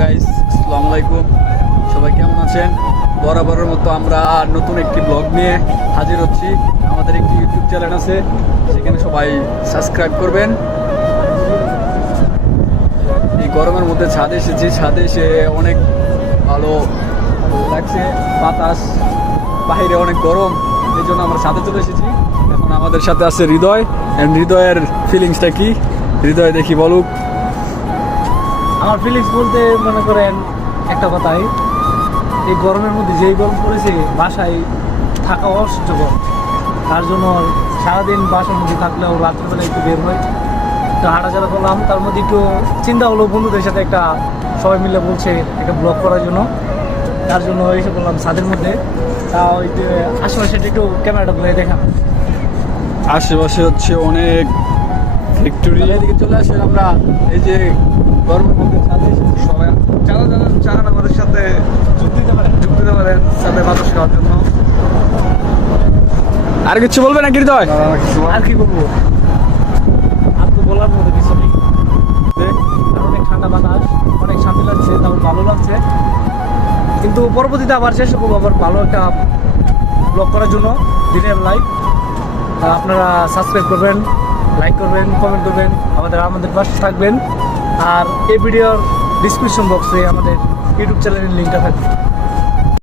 Guys আসসালামু আলাইকুম সবাই কেমন আছেন? বরাবরের মতো আমরা নতুন একটি ব্লগ নিয়ে হাজির হচ্ছি। আমাদের একটি ইউটিউব চ্যানেল আছে, সেখানে সবাই সাবস্ক্রাইব করবেন। এই গরমের মধ্যে ছাদে এসেছি। ছাদে এসে অনেক ভালো লাগছে। বাতাস, বাইরে অনেক গরম। এই জন্য আমরা ছাদে চলে এসেছি। এখন আমাদের সাথে আছে হৃদয়। অ্যান্ড হৃদয়ের ফিলিংসটা কি? হৃদয় দেখি বলুক। আমার ফিলিংস বলতে মনে করেন একটা কথাই এই গরমের মধ্যে যেই গরম পড়েছে বাসায় থাকা অসহ্যকর। তার জন্য সারাদিন বাসার মধ্যে থাকলেও রাত্রিবেলা একটু বের হয়। একটু হাঁটাচলা করলাম তার মধ্যে একটু চিন্তা হলো বন্ধুদের সাথে একটা সবাই মিলে বলছে একটা ব্লগ করার জন্য। তার জন্য এসে বললাম ছাদের মধ্যে। তাও একটু আশেপাশে একটু ক্যামেরাটা ধরে দেখাম আশেপাশে হচ্ছে অনেক ফ্যাক্টরি এদিকে চলে আসেন আমরা এই যে সবাই যারা যারা চান আমাদের সাথে যোগ দিতে পারেন। দিতে পারেন সাথে বাতাস খাওয়ার জন্য। আর কিছু বলবে নাকি হৃদয় আর কি বলব? আর তো বলার মতো কিছু নেই। অনেক ঠান্ডা বাতাস অনেক শান্তি লাগছে তারপর ভালো লাগছে। কিন্তু পরবর্তীতে আবার চেষ্টা করব আবার ভালো একটা ব্লগ করার জন্য দিনের লাইভ আপনারা সাবস্ক্রাইব করবেন লাইক করবেন কমেন্ট করবেন। আমাদের আমাদের পাশে থাকবেন। আর এই ভিডিওর ডিসক্রিপশন বক্সে আমাদের ইউটিউব চ্যানেলের লিঙ্কটা থাকবে।